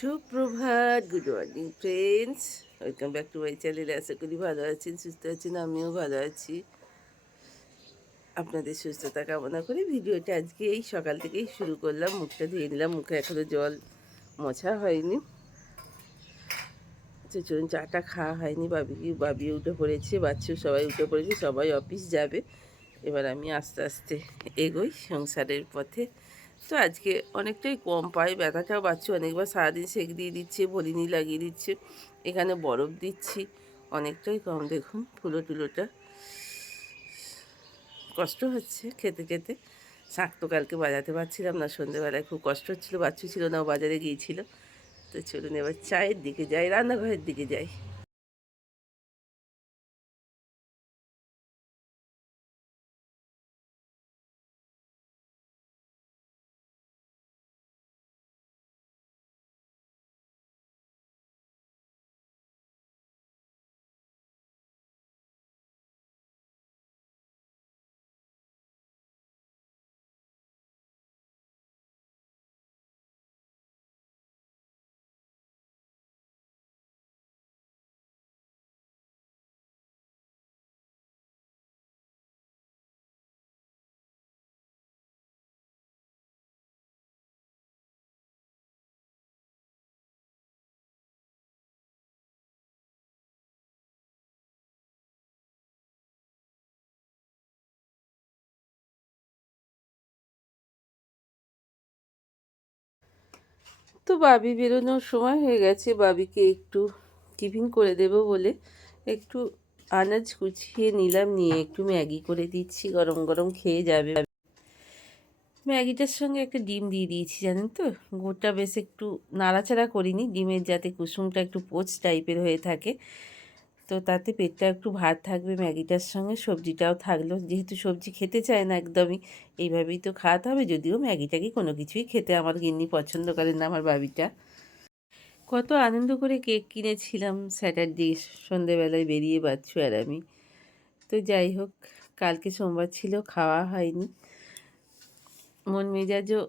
সুপ্রভাত good morning friends welcome back to my channel আশা করি ভালো আছেন, সুস্থ আছেন, আমিও ভালো আছি। আপনাদের সুস্থতা কামনা করে ভিডিওটা আজকে এই সকাল থেকেই শুরু করলাম। মুখটা ধুয়ে নিলাম, মুখে এখনও জল মোছা হয়নি। আচ্ছা চলুন, চাটা খাওয়া হয়নি, বাবি বাবি উঠে পড়েছে বাচ্চা সবাই উঠে পড়েছে, সবাই অফিস যাবে। এবার আমি আস্তে আস্তে এগোই সংসারের পথে। তো আজকে অনেকটাই কম পাই ব্যথাটাও বাচ্চা অনেকবার সারাদিন সেক দিয়ে দিচ্ছে, ভলিনি লাগিয়ে দিচ্ছে, এখানে বরফ দিচ্ছি, অনেকটাই কম। দেখুন, ফুলো টুলোটা কষ্ট হচ্ছে খেতে খেতে। শাঁখ তো কালকে বাজাতে পারছিলাম না, সন্ধেবেলায় খুব কষ্ট হচ্ছিল, বাচ্চু ছিল না বাজারে গিয়েছিল। তো চলুন এবার চায়ের দিকে যাই, রান্নাঘরের দিকে যাই। তো বাবি বেরোনোর সময় হয়ে গেছে। বাবিকে একটু টিফিন করে দেব বলে একটু আনাজ কুচিয়ে নিলাম, নিয়ে একটু ম্যাগি করে দিচ্ছি। গরম গরম খেয়ে যাবে ম্যাগিটার সঙ্গে একটা ডিম দিয়ে দিয়েছি, জানেন তো? গোটা বেশ একটু নাড়াচাড়া করিনি। ডিমের যাতে কুসুমটা একটু পোচ টাইপের হয়ে থাকে। তো তাতে পেটটা একটু ভাত থাকবে, ম্যাগিটার সঙ্গে সবজিটাও থাকল। যেহেতু সবজি খেতে চায় না একদমই, এইভাবেই তো খাওয়াতে হবে। যদিও ম্যাগিটাকে কোনো কিছুই খেতে আমার গিন্নি পছন্দ করেন না আমার বাবিটা। কত আনন্দ করে কেক কিনেছিলাম স্যাটারডে, সন্ধেবেলায় বেরিয়ে বাচ্চু আর আমি। তো যাই হোক, কালকে সোমবার ছিল, খাওয়া হয়নি। মন মেজাজও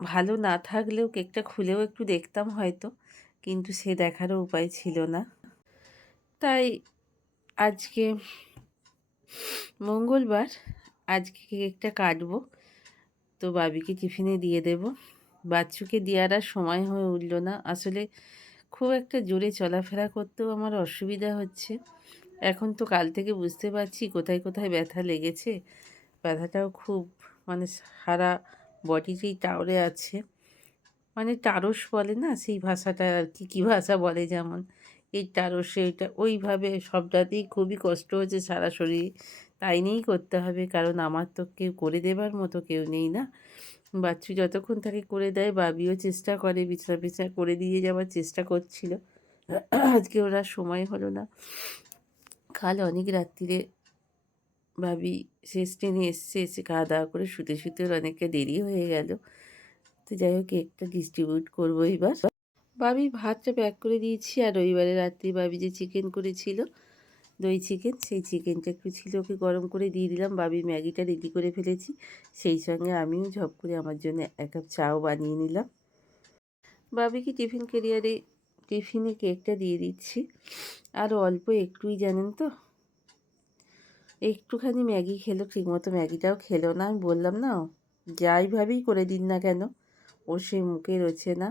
ভালো না থাকলেও কেকটা খুলেও একটু দেখতাম হয়তো, কিন্তু সে দেখারও উপায় ছিল না। তাই আজকে মঙ্গলবার আজকে কেকটা কাটবো। তো বাবিকে টিফিনে দিয়ে দেব। বাচ্চুকে দেওয়ার আর সময় হয়ে উঠল না। আসলে খুব একটা জোরে চলাফেরা করতেও আমার অসুবিধা হচ্ছে। এখন তো কাল থেকে বুঝতে পারছি কোথায় কোথায় ব্যথা লেগেছে। ব্যথাটাও খুব মানে সারা বডিতেই টাওরে আছে। মানে টারস বলে না? সেই ভাষাটা আর কি, কী ভাষা বলে যেমন? এই টারসে এটা ওইভাবে সবটাতেই খুবই কষ্ট হচ্ছে সারা শরীর। তাই নিয়েই করতে হবে, কারণ আমার তো কেউ করে দেবার মতো কেউ নেই না। বাচ্চু যতক্ষণ তাকে করে দেয়, বাবিও চেষ্টা করে, বিছানা বিছানা করে দিয়ে যাওয়ার চেষ্টা করছিল। আজকে ওরা সময় হলো না। কাল অনেক রাত্রিরে ভাবি শেষ ট্রেনে এসছে, এসে খাওয়া দাওয়া করে শুতে শুতে অনেকটা দেরি হয়ে গেল। তো যাই হোক, কেকটা ডিস্ট্রিবিউট করব এবার। ভাবি ভাতটা প্যাক করে দিয়েছি আর রবিবারে রাত্রি বাবি যে চিকেন করেছিল, দই চিকেন সেই চিকেনটা একটু ছিল ওকে গরম করে দিয়ে দিলাম। বাবি ম্যাগিটা রেডি করে ফেলেছি, সেই সঙ্গে আমিও ঝপ করে আমার জন্য এক কাপ চাও বানিয়ে নিলাম। বাবিকে টিফিন কেরিয়ারে টিফিনে কেকটা দিয়ে দিচ্ছি। আর অল্প একটুই, জানেন তো? একটুখানি ম্যাগি খেলো, ঠিকমতো ম্যাগিটাও খেলো না। আমি বললাম না যাইভাবেই করে দিন না কেন? ওর সেই মুখে রয়েছে না।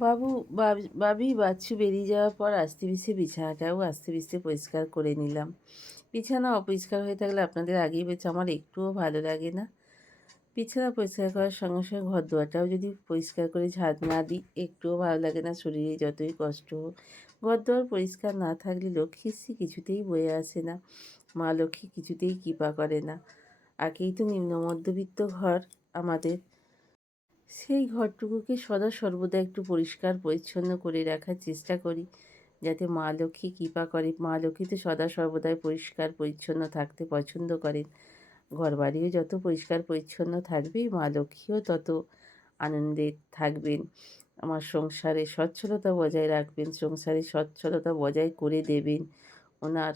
বাবু, বাবি বাচ্চু বেরিয়ে যাওয়ার পর আস্তে পিছিয়ে বিছানাটাও আস্তে পিছিয়ে পরিষ্কার করে নিলাম। বিছানা অপরিষ্কার হয়ে থাকলে আপনাদের আগেই বলছে, আমার একটুও ভালো লাগে না। বিছানা পরিষ্কার করার সঙ্গে সঙ্গে ঘর দোয়ারটাও যদি পরিষ্কার করে ঝাঁট না দিই, একটুও ভালো লাগে না শরীরে যতই কষ্ট হোক। ঘর দোয়ার পরিষ্কার না থাকলে লক্ষ্মীশ্রী কিছুতেই বয়ে আসে না, মা লক্ষ্মী কিছুতেই কৃপা করে না। আগেই তো নিম্ন মধ্যবিত্ত ঘর, আমাদের সেই ঘরটুকুকে সদা সর্বদা একটু পরিষ্কার, পরিচ্ছন্ন করে রাখার চেষ্টা করি, যাতে মা লক্ষ্মী কৃপা করে। মা লক্ষ্মী তো সদা সর্বদাই পরিষ্কার, পরিচ্ছন্ন থাকতে পছন্দ করেন। ঘর বাড়িও যত পরিষ্কার, পরিচ্ছন্ন থাকবে মা লক্ষ্মীও তত আনন্দে থাকবেন। আমার সংসারে সচ্ছলতা বজায় রাখবেন, সংসারে সচ্ছলতা বজায় করে দেবেন। ওনার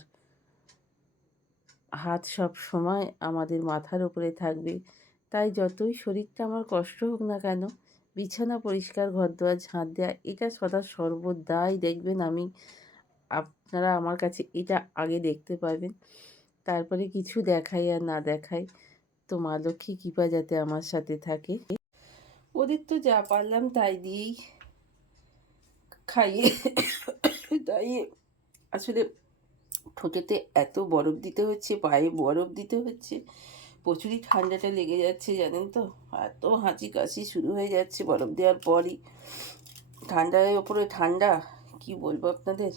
হাত সব সময় আমাদের মাথার উপরে থাকবে। তাই যতই শরীরটা আমার কষ্ট হোক না কেন, বিছানা পরিষ্কার, ঘর দোয়ার ঝাঁট দেওয়া এটা সদা সর্বদাই দেখবেন আমি। আপনারা আমার কাছে এটা আগে দেখতে পাবেন তারপরে কিছু দেখাই আর না দেখাই, তো মা লক্ষ্মী কৃপা যাতে আমার সাথে থাকে। ওদের তো যা পারলাম তাই দিয়েই খাইয়ে দাইয়ে আসলে ঠোঁটেতে এত বরফ দিতে হচ্ছে, পায়ে বরফ দিতে হচ্ছে। প্রচুরই ঠান্ডাটা লেগে যাচ্ছে, জানেন তো? এত হাঁচি কাশি শুরু হয়ে যাচ্ছে বরফ দেওয়ার পরই। ঠান্ডার ওপরে ঠান্ডা, কি বলব আপনাদের?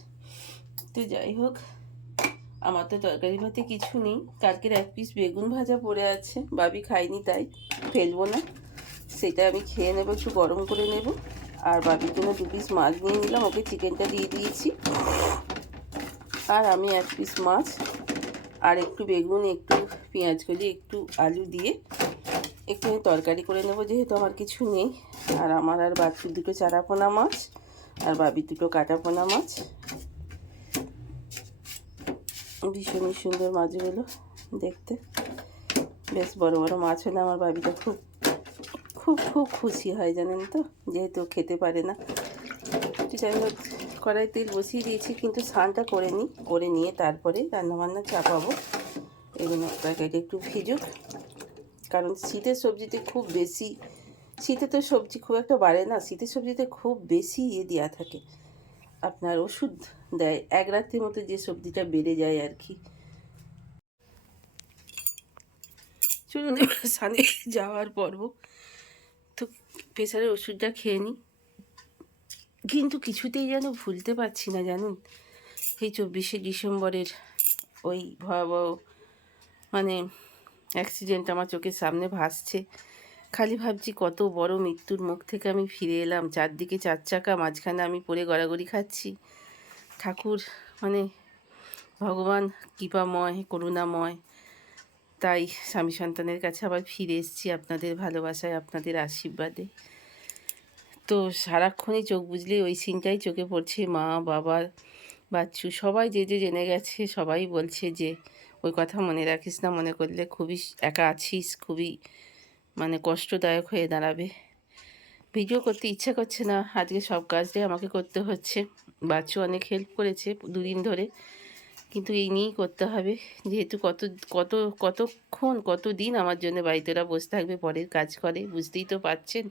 তো যাই হোক, আমার তো তরকারি ভাতে কিছু নেই। কালকের এক পিস বেগুন ভাজা পড়ে আছে, বাবি খাইনি তাই ফেলব না। সেটা আমি খেয়ে নেব, একটু গরম করে নেব। আর বাবির জন্য দু পিস মাছ নিয়ে নিলাম, ওকে চিকেনটা দিয়ে দিয়েছি। আর আমি এক পিস মাছ আর একটু বেগুন, একটু পেঁয়াজ কলি, একটু আলু দিয়ে একটু তরকারি করে নেব যেহেতু আমার কিছু নেই। আর আমার আর বাচ্চুর দুটো চারাপোনা মাছ আর বাবির দুটো কাটাপোনা মাছ। ভীষণই সুন্দর মাছগুলো দেখতে। বেশ বড় বড় মাছ হলে আমার বাবিটা খুব খুব খুব খুশি হয় জানেন তো, যেহেতু খেতে পারে না। যাই হোক কড়াই তেল বসিয়ে দিয়েছি, কিন্তু স্নানটা করে নিই করে নিয়ে তারপরে রান্নাবান্না চাপাবো। এগুলো তরকারিটা একটু ভিজুক, কারণ শীতের সবজিতে খুব বেশি, শীতে তো সবজি খুব একটা বাড়ে না, শীতের সবজিতে খুব বেশি ইয়ে দেওয়া থাকে। আপনার ওষুধ দেয়, এক রাত্রির মতো যে সবজিটা বেড়ে যায় আর কি। চলুন সানে যাওয়ার পর্ব। তো প্রেশারের ওষুধটা খেয়ে নিই কিন্তু কিছুতেই যেন ভুলতে পারছি না, জানুন? এই চব্বিশে ডিসেম্বরের ওই ভয়াবহ মানে অ্যাক্সিডেন্ট আমার চোখের সামনে ভাসছে। খালি ভাবছি কত বড় মৃত্যুর মুখ থেকে আমি ফিরে এলাম। চারদিকে চার চাকা মাঝখানে আমি পড়ে গড়াগড়ি খাচ্ছি। ঠাকুর মানে ভগবান, কৃপাময়, করুণাময়। তাই স্বামী সন্তানের কাছে আবার ফিরে এসেছি আপনাদের ভালোবাসায়, আপনাদের আশীর্বাদে। তো সারাক্ষণই চোখ বুঝলেই ওই সিনটাই চোখে পড়ছে, মা, বাবা, বাচ্চু, সবাই যে যে জেনে গেছে, সবাই বলছে যে, ওই কথা মনে রাখিস না, মনে করলে খুবই একা আছিস, খুবই মানে কষ্টদায়ক হয়ে দাঁড়াবে। ভিডিও করতে ইচ্ছা করছে না, আজকে সব কাজটাই আমাকে করতে হচ্ছে। বাচ্চু অনেক হেল্প করেছে দুদিন ধরে। কিন্তু এই নিয়েই করতে হবে। যেহেতু কত কত, কতক্ষণ কত দিন আমার জন্য বাড়িতে ওরা বসে থাকবে, পরের কাজ করে, বুঝতেই তো পারছেন।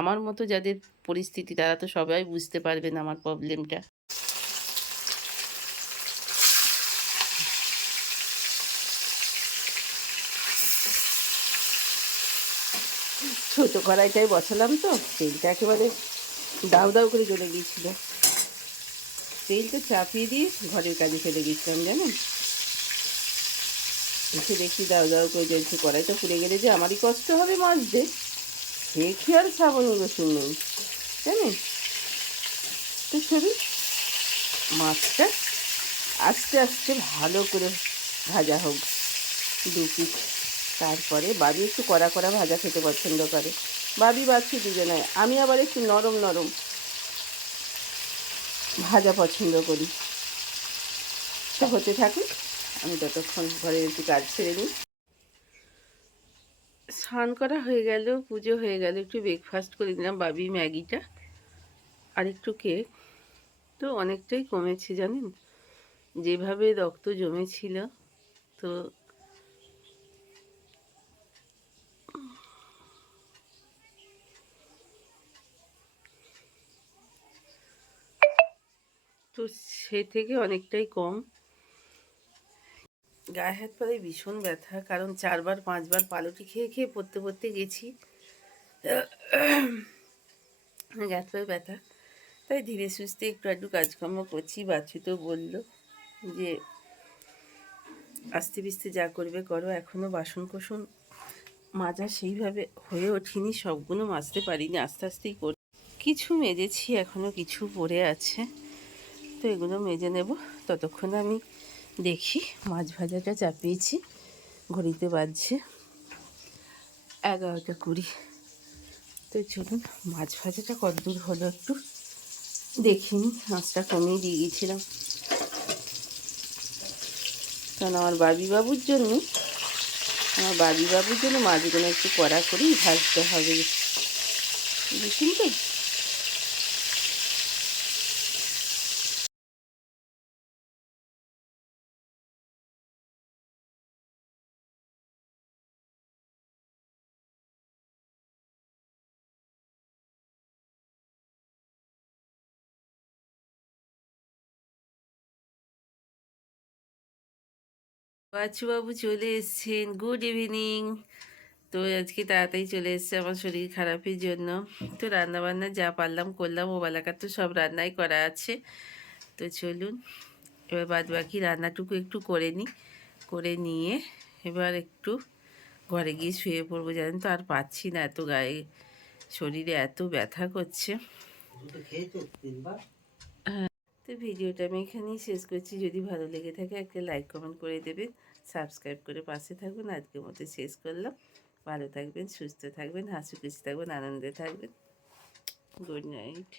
আমার মতো যাদের পরিস্থিতি, তারা তো সবাই বুঝতে পারবেন আমার প্রবলেমটা ছোটো কড়াইটাই বসালাম তো, তেলটা একেবারে দাউ দাউ করে জ্বলে গিয়েছিল। তেলটা চাপিয়ে দিয়ে ঘরের কাজে ফেলে গেছিলাম জানেন? এসে দেখি দাও দাও করে জ্বলছে কড়াইটা পুড়ে গেলে যে আমারই কষ্ট হবে মাজতে। সে খেয়াল শ্রাবণ রসুন নেই জানেন? তো সরি মাছটা আস্তে আস্তে ভালো করে ভাজা হোক, দু পিস তারপরে বাবি একটু কড়া কড়া ভাজা খেতে পছন্দ করে। বাবি বাচ্চি দুজনায় আমি আবার একটু নরম নরম। ভাজা পছন্দ করি। তো হতে থাকুক, আমি ততক্ষণ ঘরের একটু কাজ ছেড়ে নিই। স্নান করা হয়ে গেল, পুজো হয়ে গেল, একটু ব্রেকফাস্ট করে দিলাম বাবি ম্যাগিটা, আর একটু কেক তো অনেকটাই কমেছে জানেন, যেভাবে রক্ত জমেছিল, তো তো সে থেকে অনেকটাই কম। গায়ে হাত পায়ে ভীষণ ব্যথা, কারণ চারবার, পাঁচবার পালকি খেয়ে খেয়ে পড়তে পড়তে গেছি। গায়ে হাত ব্যথা। তাই ধীরে সুস্থে একটু একটু কাজকর্ম করছি। বাচ্চু তো বলল যে, আস্তে পিস্তে যা করবে করো এখনও বাসন কোসন মাজা সেইভাবে হয়ে ওঠেনি, সবগুলো মাজতে পারিনি, আস্তে আস্তেই করে কিছু মেজেছি এখনও কিছু পড়ে আছে। তো এগুলো মেজে নেব। ততক্ষণে আমি দেখি মাছ ভাজাটা চাপিয়েছি। ঘড়িতে বাজছে এগারোটা কুড়ি। তো চলুন, মাছ ভাজাটা কতদূর হলো একটু দেখিনি, মাছটা কমিয়ে দিয়ে গিয়েছিলাম। কারণ আমার বাবি বাবুর জন্য, আমার বাবি বাবুর জন্য মাছগুলো একটু কড়া করেই ভাজতে হবে। বুঝছেন তো? বাচ্চুবাবু চলে এসছেন। গুড ইভিনিং তো আজকে তাড়াতাড়ি চলে এসছে আমার শরীর খারাপের জন্য। তো রান্না বান্না যা পারলাম করলাম ওবেলাকার তো সব রান্নাই করা আছে। তো চলুন, এবার বাদ বাকি রান্নাটুকু একটু করে নিই। করে নিয়ে এবার একটু ঘরে গিয়ে শুয়ে পড়ব। জানেন তো আর পাচ্ছি না এত গায়ে। শরীরে এত ব্যথা করছে। তো ভিডিওটা আমি এখানেই শেষ করছি। যদি ভালো লেগে থাকে একটা লাইক কমেন্ট করে দেবেন। সাবস্ক্রাইব করে পাশে থাকুন। আজকের মতো শেষ করলাম। ভালো থাকবেন, সুস্থ থাকবেন, হাসি খুশি থাকবেন, আনন্দে থাকবেন। Good night